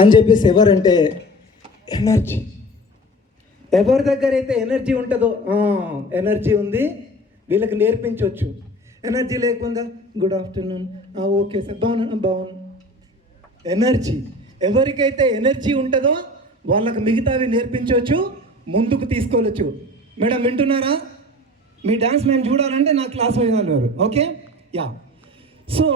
అని చెప్పేసి ఎవరంటే ఎనర్జీ. ఎవరి దగ్గర అయితే ఎనర్జీ ఉంటుందో ఎనర్జీ ఉంది వీళ్ళకి నేర్పించవచ్చు. ఎనర్జీ లేకుండా గుడ్ ఆఫ్టర్నూన్, ఓకే సార్, బాగున్నాను. ఎనర్జీ ఎవరికైతే ఎనర్జీ ఉంటుందో వాళ్ళకి మిగతావి నేర్పించవచ్చు, ముందుకు తీసుకోవచ్చు. మేడం వింటున్నారా? మీ డాన్స్ మేము చూడాలంటే నా క్లాస్ వినాలి. Okay yeah. సో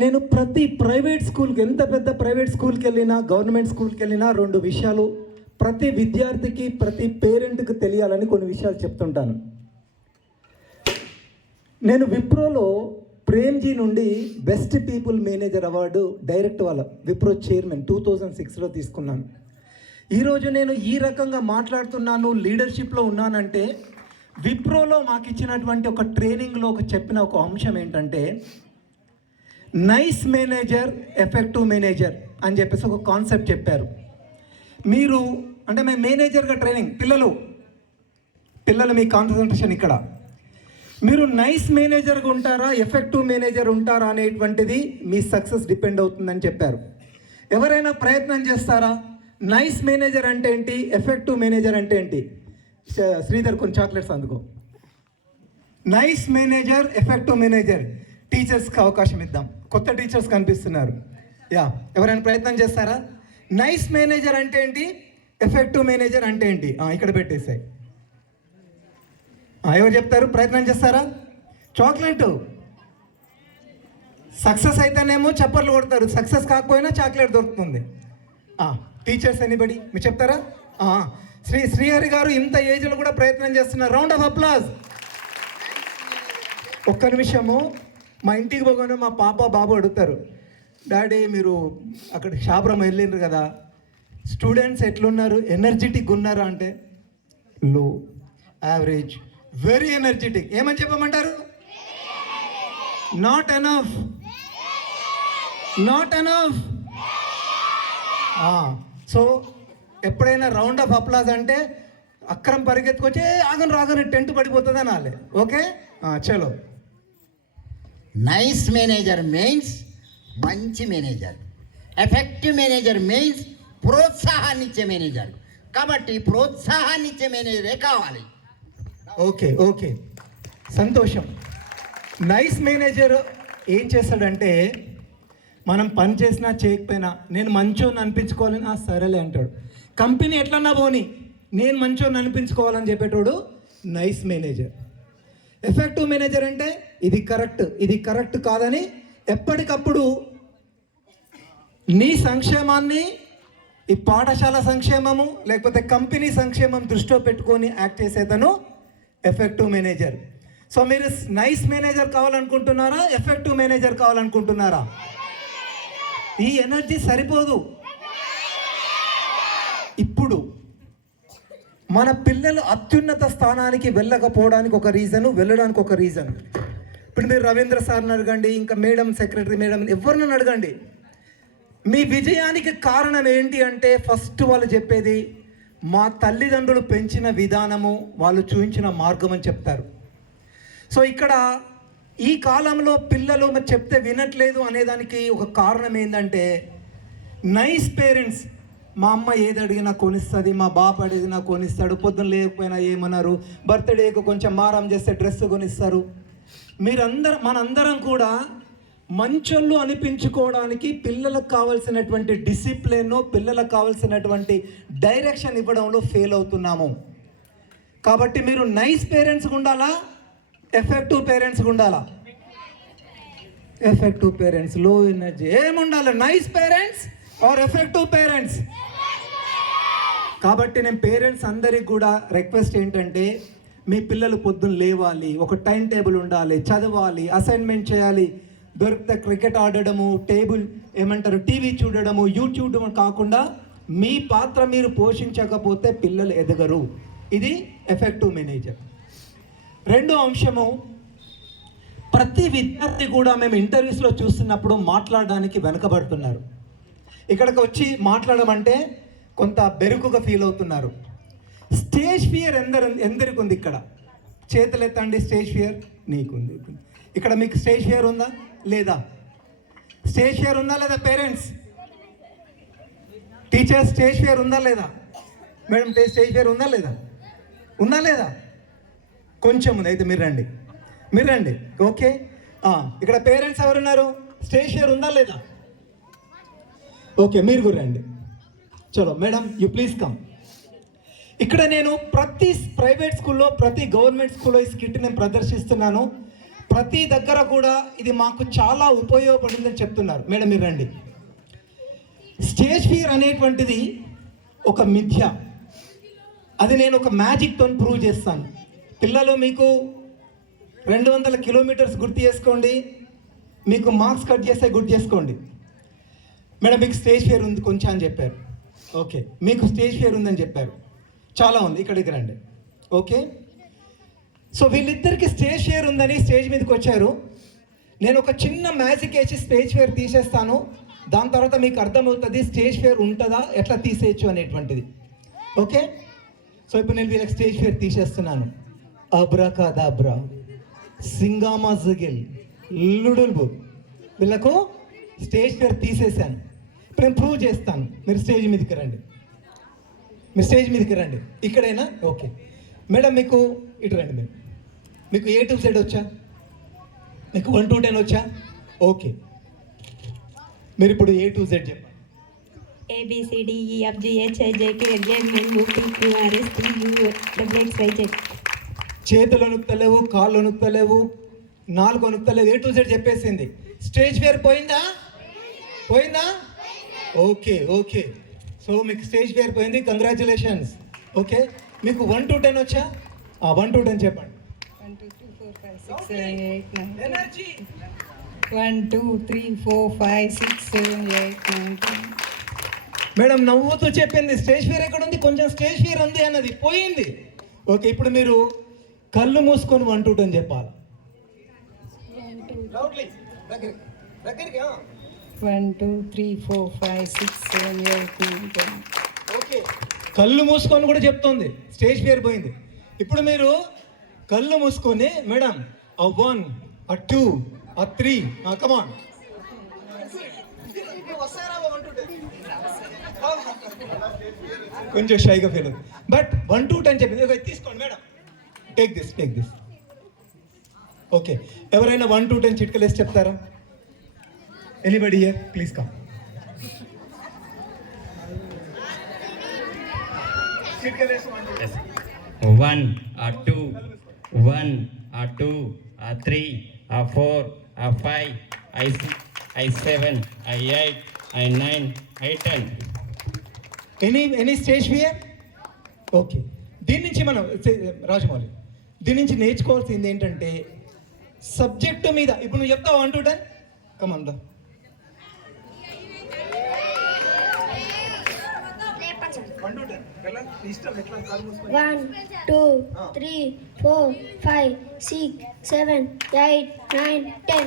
నేను ప్రతి ప్రైవేట్ స్కూల్కి, ఎంత పెద్ద ప్రైవేట్ స్కూల్కి వెళ్ళినా గవర్నమెంట్ స్కూల్కి వెళ్ళినా 2 విషయాలు ప్రతి విద్యార్థికి ప్రతి పేరెంట్కి తెలియాలని కొన్ని విషయాలు చెప్తుంటాను. నేను విప్రోలో ప్రేమ్జీ నుండి best people manager award direct వాళ్ళ విప్రో చైర్మన్ 2006లో తీసుకున్నాను. ఈరోజు నేను ఈ రకంగా మాట్లాడుతున్నాను, లీడర్షిప్లో ఉన్నానంటే విప్రోలో మాకు ఇచ్చినటువంటి ఒక ట్రైనింగ్లో చెప్పిన ఒక అంశం ఏంటంటే నైస్ మేనేజర్, ఎఫెక్టివ్ మేనేజర్ అని చెప్పేసి ఒక కాన్సెప్ట్ చెప్పారు. మీరు అంటే మేము మేనేజర్గా ట్రైనింగ్, పిల్లలు మీ కాన్సన్ట్రేషన్ ఇక్కడ, మీరు నైస్ మేనేజర్గా ఉంటారా ఎఫెక్టివ్ మేనేజర్ ఉంటారా అనేటువంటిది మీ సక్సెస్ డిపెండ్ అవుతుందని చెప్పారు. ఎవరైనా ప్రయత్నం చేస్తారా? నైస్ మేనేజర్ అంటే ఏంటి, ఎఫెక్టివ్ మేనేజర్ అంటే ఏంటి? శ్రీధర్ కొన్ని చాక్లెట్స్ అందుకో. నైస్ మేనేజర్, ఎఫెక్టివ్ మేనేజర్, టీచర్స్కి అవకాశం ఇద్దాం. కొత్త టీచర్స్ కనిపిస్తున్నారు. యా, ఎవరైనా ప్రయత్నం చేస్తారా? నైస్ మేనేజర్ అంటే ఏంటి, ఎఫెక్టివ్ మేనేజర్ అంటే ఏంటి? ఇక్కడ పెట్టేసాయి. ఎవరు చెప్తారు? ప్రయత్నం చేస్తారా? చాక్లెట్ సక్సెస్ అయితేనేమో చప్పర్లు కొడతారు, సక్సెస్ కాకపోయినా చాక్లెట్ దొరుకుతుంది. టీచర్స్ ఎనీబడి మీరు చెప్తారా? శ్రీహరి గారు ఇంత ఏజ్లో కూడా ప్రయత్నం చేస్తున్నారు. Round of applause. ఒక్క నిమిషము. మా ఇంటికి పోగానే మా పాప బాబు అడుగుతారు, డాడీ మీరు అక్కడ షాపురం వెళ్ళిండ్రు కదా, స్టూడెంట్స్ ఎట్లున్నారు, ఎనర్జెటిక్ ఉన్నారా అంటే లో, యావరేజ్, వెరీ ఎనర్జెటిక్. ఏమని చెప్పమంటారు? Not enough, not enough. So ఎప్పుడైనా రౌండ్ ఆఫ్ అప్లాజ్ అంటే అక్రమ్ పరిగెత్తుకొచ్చి రాగని టెంట్ పడిపోతుంది అనాలి. ఓకే చలో. నైస్ మేనేజర్ మీన్స్ మంచి మేనేజర్, ఎఫెక్టివ్ మేనేజర్ మీన్స్ ప్రోత్సాహాన్ని ఇచ్చే మేనేజర్. కాబట్టి ప్రోత్సాహాన్ని ఇచ్చే మేనేజరే కావాలి. ఓకే ఓకే సంతోషం. నైస్ మేనేజర్ ఏం చేస్తాడంటే మనం పని చేసినా చేయకపోయినా నేను మంచోని అనిపించుకోవాలని సరేలే అంటాడు. కంపెనీ ఎట్లన్నా పోని నేను మంచోని అనిపించుకోవాలని చెప్పేటోడు నైస్ మేనేజర్. ఎఫెక్టివ్ మేనేజర్ అంటే ఇది కరెక్ట్ కాదని ఎప్పటికప్పుడు నీ సంక్షేమాన్ని, ఈ పాఠశాల సంక్షేమము లేకపోతే కంపెనీ సంక్షేమం దృష్టిలో పెట్టుకొని యాక్ట్ చేసేతను ఎఫెక్టివ్ మేనేజర్. సో మీరు నైస్ మేనేజర్ కావాలనుకుంటున్నారా, ఎఫెక్టివ్ మేనేజర్ కావాలనుకుంటున్నారా? ఈ ఎనర్జీ సరిపోదు. ఇప్పుడు మన పిల్లలు అత్యున్నత స్థానానికి వెళ్ళకపోవడానికి ఒక రీజను, వెళ్ళడానికి ఒక రీజన్. ఇప్పుడు మీరు రవీంద్ర సార్ని అడగండి, ఇంకా మేడం, సెక్రటరీ మేడం, ఎవరినైనా అడగండి, మీ విజయానికి కారణం ఏంటి అంటే ఫస్ట్ వాళ్ళు చెప్పేది మా తల్లిదండ్రులు పెంచిన విధానము, వాళ్ళు చూపించిన మార్గం అని చెప్తారు. సో ఇక్కడ ఈ కాలంలో పిల్లలు చెప్తే వినట్లేదు అనేదానికి ఒక కారణం ఏంటంటే నైస్ పేరెంట్స్. మా అమ్మ ఏది అడిగినా కొనిస్తుంది, మా బాబు అడిగినా కొనిస్తాడు, పొద్దున్న లేకపోయినా ఏమన్నారు, బర్త్డేకి కొంచెం మారం చేస్తే డ్రెస్ కొనిస్తారు. మనందరం కూడా మంచోళ్ళు అనిపించుకోవడానికి పిల్లలకు కావాల్సినటువంటి డిసిప్లిన్, పిల్లలకు కావాల్సినటువంటి డైరెక్షన్ ఇవ్వడంలో ఫెయిల్ అవుతున్నాము. కాబట్టి మీరు నైస్ పేరెంట్స్గా ఉండాలా, ఎఫెక్టివ్ పేరెంట్స్గా ఉండాలా? Effective parents, low energy. ఏముండాలి, nice parents or effective parents? కాబట్టి నేను పేరెంట్స్ అందరికి కూడా రిక్వెస్ట్ ఏంటంటే మీ పిల్లలు పొద్దున్న లేవాలి, ఒక టైం టేబుల్ ఉండాలి, చదవాలి, అసైన్మెంట్ చేయాలి, దొరికితే క్రికెట్ ఆడడము, టీవీ చూడడము, యూట్యూబ్ కాకుండా మీ పాత్ర మీరు పోషించకపోతే పిల్లలు ఎదగరు. ఇది ఎఫెక్టివ్ మేనేజర్. రెండో అంశము, ప్రతి విద్యార్థి కూడా మేము ఇంటర్వ్యూస్లో చూస్తున్నప్పుడు మాట్లాడడానికి వెనకబడుతున్నారు. ఇక్కడికి వచ్చి మాట్లాడమంటే కొంత బెరుకుగా ఫీల్ అవుతున్నారు. స్టేజ్ ఫియర్ ఎందరికి ఉంది? ఇక్కడ చేతులు ఎత్తండి. స్టేజ్ ఫియర్ నీకుంది. ఇక్కడ మీకు స్టేజ్ ఫియర్ ఉందా లేదా? స్టేజ్ ఫియర్ ఉందా లేదా పేరెంట్స్? టీచర్స్ స్టేజ్ ఫియర్ ఉందా లేదా? మేడం స్టేజ్ ఫియర్ ఉందా లేదా? ఉందా లేదా? కొంచెం ఉంది. అయితే మీరు రండి. ఓకే, ఇక్కడ పేరెంట్స్ ఎవరున్నారు? స్టేజ్ ఫియర్ ఉందా లేదా? ఓకే, మీరు కూడా రండి. చలో మేడం, యూ ప్లీజ్ కమ్. ఇక్కడ నేను ప్రతి ప్రైవేట్ స్కూల్లో, ప్రతి గవర్నమెంట్ స్కూల్లో ఈ స్కిట్ నేను ప్రదర్శిస్తున్నాను. ప్రతి దగ్గర కూడా ఇది మాకు చాలా ఉపయోగపడిందని చెప్తున్నారు. మేడం మీరు రండి. స్టేజ్ ఫియర్ అనేటువంటిది ఒక మిథ్య. అది నేను ఒక మ్యాజిక్తో ప్రూవ్ చేస్తాను. పిల్లలు మీకు 200 కిలోమీటర్స్ గుర్తు చేసుకోండి, మీకు మార్క్స్ కట్ చేస్తే గుర్తు చేసుకోండి. మేడం మీకు స్టేజ్ ఫియర్ ఉంది కొంచెం అని చెప్పారు. ఓకే, మీకు స్టేజ్ ఫియర్ ఉందని చెప్పారు. చాలా ఉంది, ఇక్కడికి రండి. ఓకే, సో వీళ్ళిద్దరికి స్టేజ్ ఫియర్ ఉందని స్టేజ్ మీదకి వచ్చారు. నేను ఒక చిన్న మ్యాజిక్ వేసి స్టేజ్ ఫియర్ తీసేస్తాను. దాని తర్వాత మీకు అర్థమవుతుంది స్టేజ్ ఫియర్ ఉంటుందా, ఎట్లా తీసేయచ్చు అనేటువంటిది. ఓకే, సో ఇప్పుడు నేను వీళ్ళకి స్టేజ్ ఫియర్ తీసేస్తున్నాను. అబ్రాకాదాబ్రా, సింగామా జుగిల్, లుడుల్బు, వీళ్ళకు స్టేజ్ ఫియర్ తీసేశాను. ఇప్పుడు నేను ప్రూవ్ చేస్తాను. మీరు స్టేజ్ మీదకి రండి. ఇక్కడైనా ఓకే. మేడం మీకు ఇటు రండి. మీకు A to Z వచ్చా? మీకు 1 to 10 వచ్చా? ఓకే, మీరు ఇప్పుడు A to Z చెప్పండి. ABCDEFGHIJKLMNOPQRSTUVXYZ. చేతులు వణుకుతలేవు, కాళ్ళు వణుకుతలేవు, నాలుగు వణుకుతలేవు. A to Z చెప్పేసింది. స్టేజ్ ఫియర్ పోయిందా? ఓకే. సో మీకు స్టేజ్ ఫియర్ పోయింది. కంగ్రాచులేషన్స్. ఓకే, మీకు 1 to 10 వచ్చా? 1 to 10 చెప్పండి. 1 2 3 4 5 6 7 8 9 1 2 3 4 5 6 7 8 9 10. మేడం నవ్వుతూ చెప్పింది స్టేజ్ ఫియర్ ఎక్కడ ఉంది, కొంచెం స్టేజ్ ఫియర్ ఉంది అన్నది పోయింది. ఓకే, ఇప్పుడు మీరు కళ్ళు మూసుకొని 1 to 10 చెప్పాలి. 1 2 3 4 5 6 7 8 9 10. ఓకే, కళ్ళు మూసుకొని కూడా చెప్తుంది స్టేజ్ ఫియర్ పోయింది. ఇప్పుడు మీరు కళ్ళు మూసుకొని మేడం 1 2 3 కమాన్. కొంచెం షైగా ఫీల్ అవుతుంది, బట్ 1 to 10 చెప్పింది. తీసుకోండి మేడం, టేక్ దిస్. ఓకే, ఎవరైనా 1 to 10 చిట్కలేసి చెప్తారా? Anybody here, please come. Yes. 1 2 1 2 3 4 5 6 7 8 9 10. Any stage fear? Okay, దీని నుంచి మనం రాజమౌళి దీని నుంచి నేర్చుకోవాల్సింది ఏంటంటే సబ్జెక్టు మీద. ఇప్పుడు నువ్వు చెప్తావు 1 to 10, కమందా. One, 2, 3, 4, 5, 6, 7, 8, 9, 10.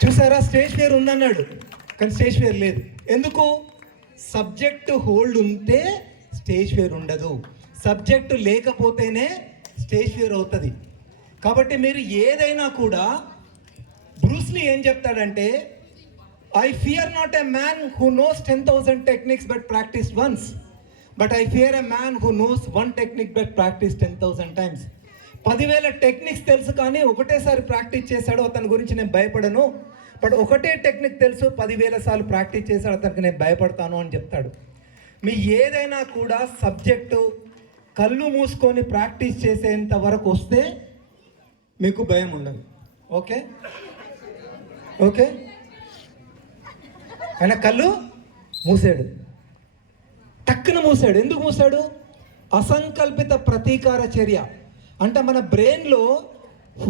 చూసారా, స్టేజ్ ఫియర్ ఉందన్నాడు కానీ స్టేజ్ ఫియర్ లేదు. ఎందుకు? సబ్జెక్టు హోల్డ్ ఉంటే స్టేజ్ ఫియర్ ఉండదు, సబ్జెక్టు లేకపోతేనే స్టేజ్ ఫియర్ అవుతుంది. కాబట్టి మీరు ఏదైనా కూడా, బ్రూస్లీ ఏం చెప్తాడంటే, I fear not a man who knows 10,000 techniques but practice once, but I fear a man who knows 1 technique but practice 10,000 times. 10,000 techniques తెలుసు కానీ ఒకటేసారి ప్రాక్టీస్ చేశాడు, అతని గురించి నేను భయపడను. బట్ ఒకటే టెక్నిక్ తెలుసు, 10,000 సార్లు ప్రాక్టీస్ చేశాడు, అతనికి నేను భయపడతాను అని చెప్తాడు. మీ ఏదైనా కూడా సబ్జెక్టు కళ్ళు మూసుకొని ప్రాక్టీస్ చేసేంత వరకు వస్తే మీకు భయం ఉండదు. ఓకే, ఆయన కళ్ళు మూసాడు, టక్కున మూసాడు. ఎందుకు మూసాడు? అసంకల్పిత ప్రతీకార చర్య. అంటే మన బ్రెయిన్లో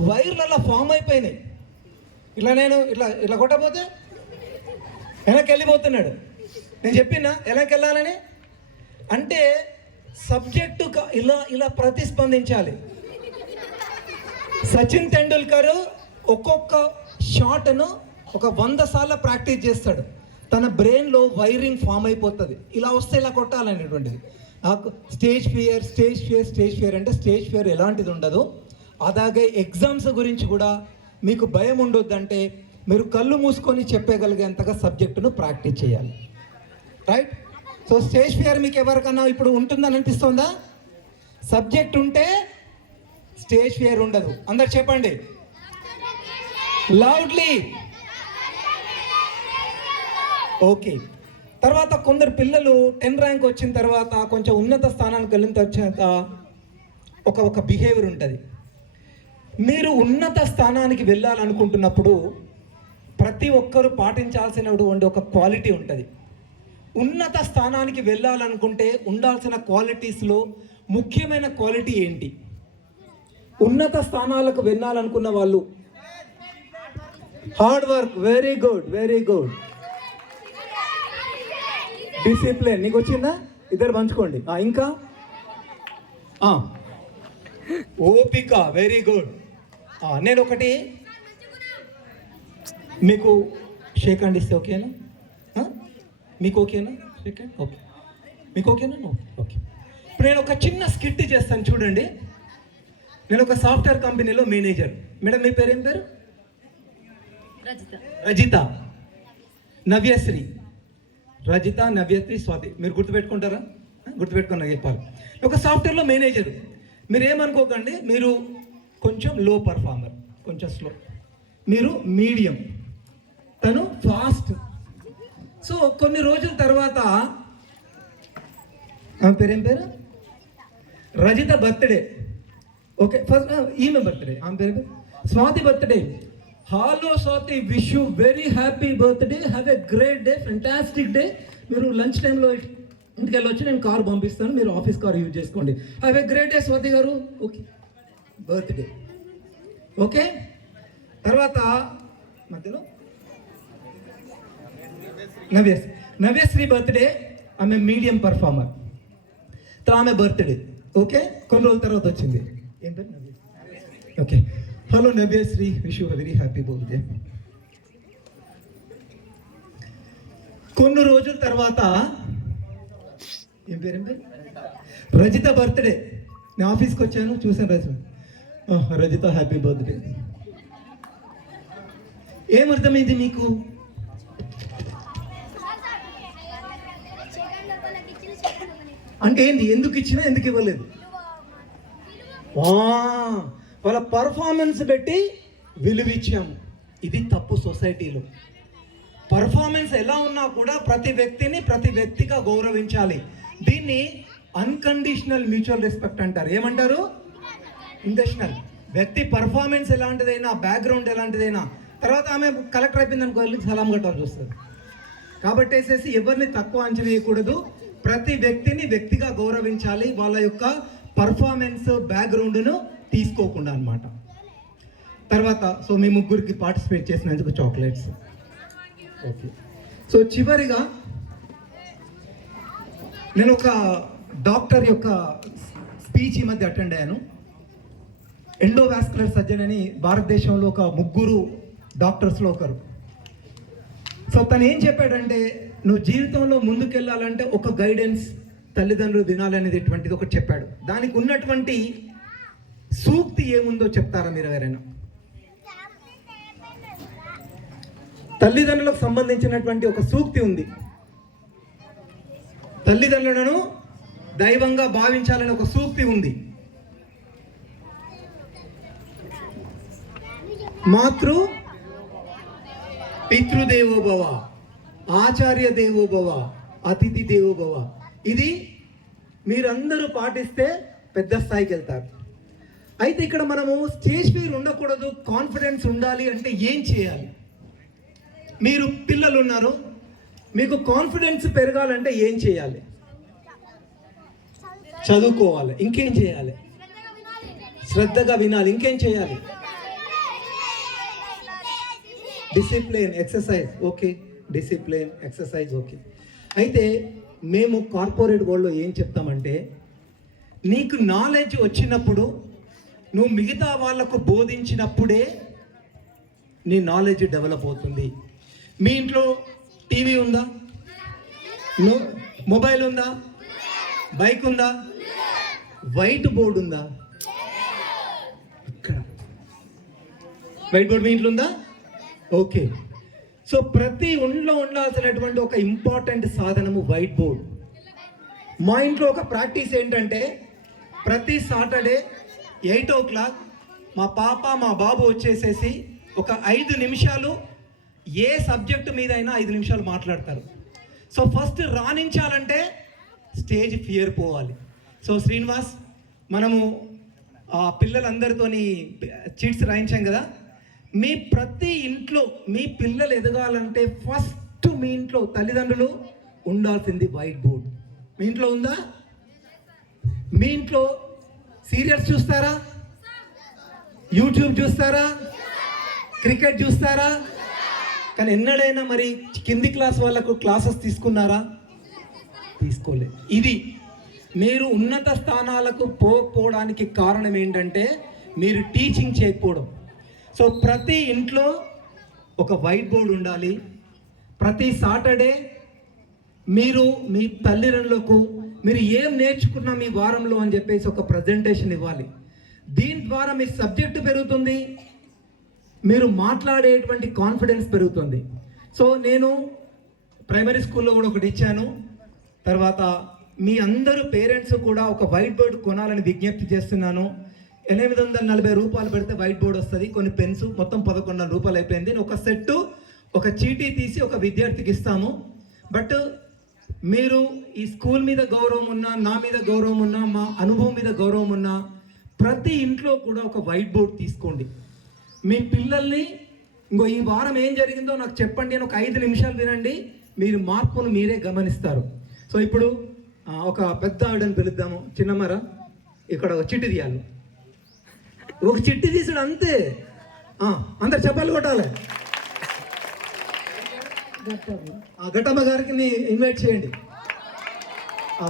వైర్లు అలా ఫామ్ అయిపోయినాయి. నేను ఇట్లా కొట్టకపోతే వెనక్కి వెళ్ళిపోతున్నాడు. నేను చెప్పినా వెనక్కి వెళ్ళాలని. అంటే సబ్జెక్టు ఇలా ప్రతిస్పందించాలి. సచిన్ తెండూల్కర్ ఒక్కొక్క షాట్ను 100 సార్లు ప్రాక్టీస్ చేస్తాడు. తన బ్రెయిన్లో వైరింగ్ ఫామ్ అయిపోతుంది. ఇలా వస్తే ఇలా కొట్టాలనేటువంటిది. నాకు స్టేజ్ ఫియర్ అంటే స్టేజ్ ఫియర్ ఎలాంటిది ఉండదు. అలాగే ఎగ్జామ్స్ గురించి కూడా మీకు భయం ఉండొద్దంటే మీరు కళ్ళు మూసుకొని చెప్పగలిగేంతగా సబ్జెక్టును ప్రాక్టీస్ చేయాలి. రైట్? సో స్టేజ్ ఫియర్ మీకు ఎవరికన్నా ఇప్పుడు ఉంటుందని అనిపిస్తుందా? సబ్జెక్ట్ ఉంటే స్టేజ్ ఫియర్ ఉండదు. అందరు చెప్పండి లౌడ్లీ. ఓకే. తర్వాత కొందరు పిల్లలు 10 ర్యాంక్ వచ్చిన తర్వాత కొంచెం ఉన్నత స్థానానికి వెళ్ళిన తర్వాత ఒక బిహేవియర్ ఉంటుంది. మీరు ఉన్నత స్థానానికి వెళ్ళాలనుకుంటున్నప్పుడు ప్రతి ఒక్కరూ పాటించాల్సినటువంటి ఒక క్వాలిటీ ఉంటుంది. ఉన్నత స్థానానికి వెళ్ళాలనుకుంటే ఉండాల్సిన క్వాలిటీస్లో ముఖ్యమైన క్వాలిటీ ఏంటి? ఉన్నత స్థానాలకు వెళ్ళాలనుకున్న వాళ్ళు hard work. Very good, very good. Discipline. నీకు వచ్చిందా? ఇద్దరు పంచుకోండి. ఇంకా ఓపిక. Very good. నేను ఒకటి మీకు షేక్ హ్యాండ్ ఇస్తే ఓకేనా? మీకు ఓకేనా షేక్ హ్యాండ్? ఓకే. మీకు ఓకేనా? ఓకే. ఇప్పుడు నేను ఒక చిన్న స్కిట్ చేస్తాను చూడండి. నేను ఒక సాఫ్ట్వేర్ కంపెనీలో మేనేజర్. మేడం మీ పేరు ఏం పేరు? రజిత. నవ్యశ్రీ. రజిత, నవ్యశ్రీ, స్వాతి. మీరు గుర్తుపెట్టుకుంటారా? గుర్తుపెట్టుకున్నా చెప్పాలి. ఒక సాఫ్ట్వేర్లో మేనేజర్. మీరు ఏమనుకోకండి, మీరు కొంచెం లో పర్ఫార్మర్, కొంచెం స్లో, మీరు మీడియం, తను ఫాస్ట్. సో కొన్ని రోజుల తర్వాత ఆమె పేరేం పేరు? రజిత బర్త్డే. ఓకే. ఫస్ట్ ఈమె బర్త్డే. ఆమె పేరు Swathi birthday. Hello Swathi, wish you very happy birthday, have a great day, fantastic day. మీరు లంచ్ టైంలో ఇంటికి వెళ్ళొచ్చి నేను కారు పంపిస్తాను, మీరు ఆఫీస్ కారు యూజ్ చేసుకోండి. Have a great day Swathi గారు. ఓకే. బర్త్డే. ఓకే. తర్వాత మధ్యలో నవ్యశ్రీ బర్త్డే. ఆమె మీడియం పర్ఫార్మర్. తర్వాత ఆమె బర్త్డే. ఓకే. కొన్ని రోజుల తర్వాత వచ్చింది. ఏం పేరు? Navyasri. Okay. Hello Navyasri, wish you very happy birthday. కొన్ని రోజుల తర్వాత ఏం పేరు? రజిత బర్త్డే. నేను ఆఫీస్కి వచ్చాను, చూసాను రజిత హ్యాపీ బర్త్డే. ఏమర్థమైంది మీకు? అంటే ఏంటి? ఎందుకు ఇచ్చినా ఎందుకు ఇవ్వలేదు? వాళ్ళ పర్ఫార్మెన్స్ పెట్టి విలువ ఇచ్చాము. ఇది తప్పు సొసైటీలో. పర్ఫార్మెన్స్ ఎలా ఉన్నా కూడా ప్రతి వ్యక్తిగా గౌరవించాలి. దీన్ని అన్కండిషనల్ మ్యూచువల్ రెస్పెక్ట్ అంటారు. ఏమంటారు? ఇండక్షనల్. వ్యక్తి పర్ఫార్మెన్స్ ఎలాంటిదైనా, బ్యాక్గ్రౌండ్ ఎలాంటిదైనా, తర్వాత ఆమె కలెక్టర్ అయిపోయింది అనుకో, వెళ్ళి సలాం కట్టాల్సి వస్తుంది. కాబట్టి వేసేసి ఎవరిని తక్కువ అంచనా వేయకూడదు. ప్రతి వ్యక్తిగా గౌరవించాలి, వాళ్ళ యొక్క పర్ఫార్మెన్స్ బ్యాక్గ్రౌండ్ను తీసుకోకుండా అన్నమాట. తర్వాత సో మీ ముగ్గురికి పార్టిసిపేట్ చేసినందుకు చాక్లెట్స్. ఓకే. సో చివరిగా నేను ఒక డాక్టర్ యొక్క స్పీచ్ ఈ మధ్య అటెండ్ అయ్యాను. ఎండోవాస్కులర్ సర్జన్ అని భారతదేశంలో ఒక 3 డాక్టర్స్లో ఒకరు. సో తను ఏం చెప్పాడంటే, నువ్వు జీవితంలో ముందుకెళ్ళాలంటే ఒక గైడెన్స్ తల్లిదండ్రులు వినాలనేటువంటిది ఒకటి చెప్పాడు. దానికి ఉన్నటువంటి సూక్తి ఏముందో చెప్తారా మీరు ఎవరైనా? తల్లిదండ్రులకు సంబంధించినటువంటి ఒక సూక్తి ఉంది. తల్లిదండ్రులను దైవంగా భావించాలని ఒక సూక్తి ఉంది. మాతృ పితృదేవోభవ, ఆచార్య దేవోభవ, అతిథి దేవోభవ. ఇది మీరందరూ పాటిస్తే పెద్ద స్థాయికి వెళ్తారు. అయితే ఇక్కడ మనము స్టేజ్ ఫియర్ ఉండకూడదు, కాన్ఫిడెన్స్ ఉండాలి అంటే ఏం చేయాలి? మీరు పిల్లలు ఉన్నారు, మీకు కాన్ఫిడెన్స్ పెరగాలంటే ఏం చేయాలి? చదువుకోవాలి. ఇంకేం చేయాలి? శ్రద్ధగా వినాలి. ఇంకేం చేయాలి? Discipline, exercise. Okay. Discipline, exercise. Okay. అయితే మేము కార్పొరేట్ వరల్డ్లో ఏం చెప్తామంటే, నీకు నాలెడ్జ్ వచ్చినప్పుడు, నువ్వు మిగతా వాళ్ళకు బోధించినప్పుడే నీ నాలెడ్జ్ డెవలప్ అవుతుంది. మీ ఇంట్లో టీవీ ఉందా? మొబైల్ ఉందా? బైక్ ఉందా? వైట్ బోర్డు ఉందా? ఇక్కడ వైట్ బోర్డు మీ ఇంట్లో ఉందా? ఓకే. సో ప్రతి ఇంట్లో ఉండాల్సినటువంటి ఒక ఇంపార్టెంట్ సాధనము వైట్ బోర్డ్. మా ఇంట్లో ఒక ప్రాక్టీస్ ఏంటంటే ప్రతి సాటర్డే 8 o'clock మా పాప మా బాబు వచ్చేసేసి ఒక 5 నిమిషాలు ఏ సబ్జెక్టు మీద అయినా 5 నిమిషాలు మాట్లాడతారు. సో ఫస్ట్ రాణించాలంటే స్టేజ్ ఫియర్ పోవాలి. సో శ్రీనివాస్, మనము ఆ పిల్లలందరితోని చీట్స్ రాయించాం కదా, మీ ప్రతి ఇంట్లో మీ పిల్లలు ఎదగాలంటే ఫస్ట్ మీ ఇంట్లో తల్లిదండ్రులు ఉండాల్సింది వైట్ బోర్డ్. మీ ఇంట్లో ఉందా? మీ ఇంట్లో సీరియల్స్ చూస్తారా? యూట్యూబ్ చూస్తారా? క్రికెట్ చూస్తారా? కానీ ఎన్నడైనా మరి కింది క్లాస్ వాళ్ళకు క్లాసెస్ తీసుకున్నారా? తీసుకోలేదు. ఇది మీరు ఉన్నత స్థానాలకు పోవడానికి కారణం ఏంటంటే మీరు టీచింగ్ చేయకపోవడం. సో ప్రతి ఇంట్లో ఒక వైట్ బోర్డ్ ఉండాలి. ప్రతి సాటర్డే మీరు మీ తల్లిదండ్రులకు మీరు ఏం నేర్చుకున్నా మీ వారంలో అని చెప్పేసి ఒక ప్రజెంటేషన్ ఇవ్వాలి. దీని ద్వారా మీ సబ్జెక్టు పెరుగుతుంది, మీరు మాట్లాడేటువంటి కాన్ఫిడెన్స్ పెరుగుతుంది. సో నేను ప్రైమరీ స్కూల్లో కూడా ఒకటి ఇచ్చాను. తర్వాత మీ అందరూ పేరెంట్స్ కూడా ఒక వైట్ బోర్డు కొనాలని విజ్ఞప్తి చేస్తున్నాను. 840 రూపాయలు పెడితే వైట్ బోర్డు వస్తుంది. కొన్ని పెన్స్ మొత్తం 1100 రూపాయలు అయిపోయింది. ఒక సెట్టు ఒక చీటీ తీసి ఒక విద్యార్థికి ఇస్తాము. బట్ మీరు ఈ స్కూల్ మీద గౌరవం ఉన్నా, నా మీద గౌరవం ఉన్నా, మా అనుభవం మీద గౌరవం ఉన్నా, ప్రతి ఇంట్లో కూడా ఒక వైట్ బోర్డ్ తీసుకోండి. మీ పిల్లల్ని ఈ వారం ఏం జరిగిందో నాకు చెప్పండి అని ఒక 5 నిమిషాలు వినండి. మీరు మార్పును మీరే గమనిస్తారు. సో ఇప్పుడు ఒక పెద్ద ఆవిడని పిలుద్దాము. చిన్నమ్మరా, ఇక్కడ ఒక చిట్టి తీయాలి. ఒక చిట్టి తీసుడు అంతే. అందరు చెప్పాలి కొట్టాలి. ఘట్టమ్మ గారికి ఇన్వైట్ చేయండి.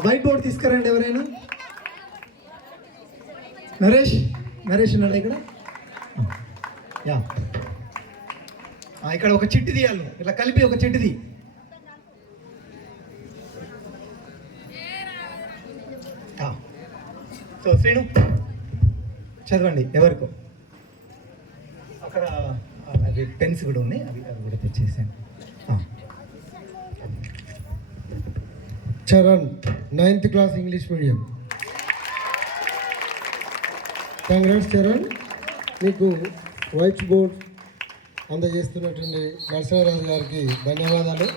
వైట్ బోర్డ్ తీసుకురండి ఎవరైనా. నరేష్ ఉన్నాడు ఇక్కడ. యా, ఇక్కడ ఒక చిట్టి తీయాలి. ఇలా కలిపి ఒక చిట్టిది. సో శ్రీను చదవండి ఎవరికో. అక్కడ అవి పెన్స్ కూడా ఉన్నాయి, అవి కూడా తెచ్చేసాను. Charan, 9th class English medium. Congrats Charan. మీకు వైట్ బోర్డ్ అందజేస్తున్నటువంటి నరసింహరాజు గారికి ధన్యవాదాలు.